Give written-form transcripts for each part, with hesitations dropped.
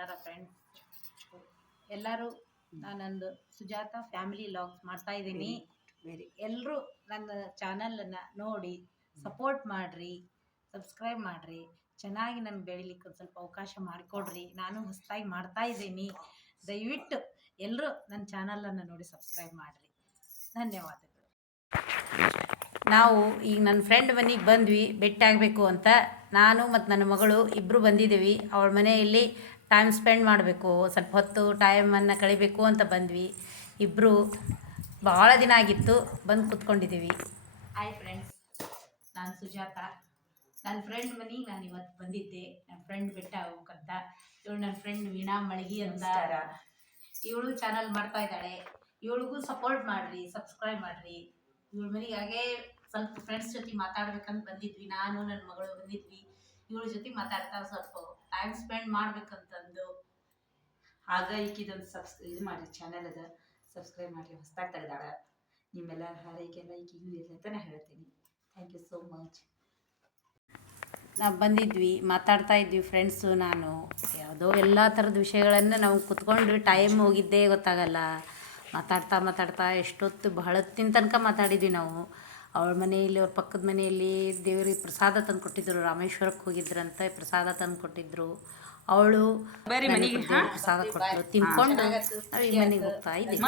ನಮಸ್ಕಾರ ಫ್ರೆಂಡ್ಸ್. ಎಲ್ಲರೂ ನಾನೊಂದು ಸುಜಾತ ಫ್ಯಾಮಿಲಿ ಲಾಗ್ಸ್ ಮಾಡ್ತಾ ಇದ್ದೀನಿ. ಎಲ್ಲರೂ ನನ್ನ ಚಾನಲನ್ನು ನೋಡಿ ಸಪೋರ್ಟ್ ಮಾಡಿರಿ, ಸಬ್ಸ್ಕ್ರೈಬ್ ಮಾಡಿರಿ, ಚೆನ್ನಾಗಿ ನಾನು ಬೆಳಿಲಿಕ್ಕೆ ಒಂದು ಸ್ವಲ್ಪ ಅವಕಾಶ ಮಾಡಿಕೊಡ್ರಿ. ನಾನು ಹೊಸದಾಗಿ ಮಾಡ್ತಾ ಇದ್ದೀನಿ. ದಯವಿಟ್ಟು ಎಲ್ಲರೂ ನನ್ನ ಚಾನಲನ್ನು ನೋಡಿ ಸಬ್ಸ್ಕ್ರೈಬ್ ಮಾಡಿರಿ. ಧನ್ಯವಾದಗಳು. ನಾವು ಈಗ ನನ್ನ ಫ್ರೆಂಡ್ ಮನೆಗೆ ಬಂದ್ವಿ ಭೇಟಿ ಆಗಬೇಕು ಅಂತ. ನಾನು ಮತ್ತು ನನ್ನ ಮಗಳು ಇಬ್ಬರು ಬಂದಿದ್ದೀವಿ. ಅವಳ ಮನೆಯಲ್ಲಿ ಟೈಮ್ ಸ್ಪೆಂಡ್ ಮಾಡಬೇಕು, ಸ್ವಲ್ಪ ಹೊತ್ತು ಟೈಮನ್ನು ಕಳಿಬೇಕು ಅಂತ ಬಂದ್ವಿ. ಇಬ್ಬರು ಭಾಳ ದಿನ ಆಗಿತ್ತು, ಬಂದು ಕೂತ್ಕೊಂಡಿದ್ದೀವಿ. ಹಾಯ್ ಫ್ರೆಂಡ್ಸ್, ನಾನು ಸುಜಾತ. ನನ್ನ ಫ್ರೆಂಡ್ ಮನೆಗೆ ನಾನು ಇವತ್ತು ಬಂದಿದ್ದೆ. ನನ್ನ ಫ್ರೆಂಡ್ ಭೇಟಿ ಆಗ್ಬೇಕಂತ. ಇವಳು ನನ್ನ ಫ್ರೆಂಡ್ ವೀಣಾ ಮಳಗಿ ಅಂತ. ಇವಳು ಚಾನಲ್ ಮಾಡ್ತಾ ಇದ್ದಾಳೆ. ಇವಳಿಗೂ ಸಪೋರ್ಟ್ ಮಾಡಿರಿ, ಸಬ್ಸ್ಕ್ರೈಬ್ ಮಾಡಿರಿ. ಇವಳ ಮನೆಗೆ ಹಾಗೇ ಸ್ವಲ್ಪ ಫ್ರೆಂಡ್ಸ್ ಜೊತೆ ಮಾತಾಡ್ಬೇಕಂತ ಬಂದಿದ್ವಿ. ನಾನು ನನ್ನ ಮಗಳು ಬಂದಿದ್ವಿ. ಇವಳ ಜೊತೆ ಮಾತಾಡ್ತಾ ಸ್ವಲ್ಪ ಟೈಮ್ ಸ್ಪೆಂಡ್ ಮಾಡ್ಬೇಕಂತಂದು. ಆಗ ಈಕಿದೊಂದು ಇದು ಮಾಡಿರಿ, ಚಾನಲ್ ಅದ, ಸಬ್ಸ್ಕ್ರೈಬ್ ಮಾಡಿರಿ. ಹೊಸ್ದಾಗಿ ತೆಗ್ದಾಳ. ನಿಮ್ಮೆಲ್ಲರ ಹಾರೈಕೆಲ್ಲ ಈಕೆ ಹಿಂಗೆ ಇರಲಿ ಅಂತ ನಾನು ಹೇಳ್ತೀನಿ. Thank you so much. ನಾವು ಬಂದಿದ್ವಿ, ಮಾತಾಡ್ತಾ ಇದ್ವಿ ಫ್ರೆಂಡ್ಸು ನಾನು. ಯಾವುದೋ ಎಲ್ಲ ಥರದ ವಿಷಯಗಳನ್ನು ನಾವು ಕುತ್ಕೊಂಡ್ವಿ. ಟೈಮ್ ಹೋಗಿದ್ದೇ ಗೊತ್ತಾಗಲ್ಲ. ಮಾತಾಡ್ತಾ ಮಾತಾಡ್ತಾ ಎಷ್ಟೊತ್ತು ಬಹಳತ್ತಿನ ತನಕ ಮಾತಾಡಿದ್ವಿ ನಾವು. ಅವಳ ಮನೆಯಲ್ಲಿ, ಅವ್ರ ಪಕ್ಕದ ಮನೆಯಲ್ಲಿ ದೇವರಿಗೆ ಪ್ರಸಾದ ತಂದು ಕೊಟ್ಟಿದ್ದರು. ರಾಮೇಶ್ವರಕ್ಕೆ ಹೋಗಿದ್ರಂತೆ, ಪ್ರಸಾದ ತಂದು ಕೊಟ್ಟಿದ್ದರು. ಅವಳು ಪ್ರಸಾದ ಕೊಟ್ಟರು, ತಿನ್ಕೊಂಡು ನಾವು ಈ ಮನೆಗೆ ಹೋಗ್ತಾ ಇದ್ದೀವಿ.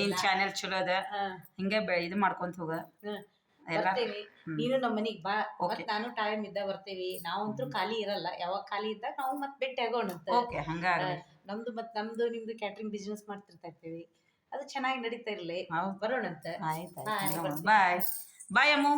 ನಿನ್ನ ಚಾನೆಲ್ ಚಲೋ ಅದ, ಹಿಂಗೆ ಇದು ಮಾಡ್ಕೊಂತ ಹೋಗ. ನೀನು ನಮ್ಮ ಮನೆಗೆ ಬಾ, ನಾನು ಟೈಮ್ ಇದ್ದಾಗ ಬರ್ತೇವಿ. ನಾವಂತೂ ಖಾಲಿ ಇರಲ್ಲ. ಯಾವಾಗ ಖಾಲಿ ಇದ್ದಾಗ ನಾವು ಮತ್ತೆ ಭೇಟಿ ಆಗೋಣಂತ. ನಮ್ದು ನಿಮ್ದು ಕ್ಯಾಟ್ರಿಂಗ್ ಬಿಸ್ನೆಸ್ ಮಾಡ್ತಿರ್ತಾ ಇರ್ತೀವಿ. ಅದು ಚೆನ್ನಾಗಿ ನಡೀತಾ ಇರಲಿ, ಬರೋಣಂತ. ಬಾಯ್ ಬಾಯ್ ಅಮ್ಮು.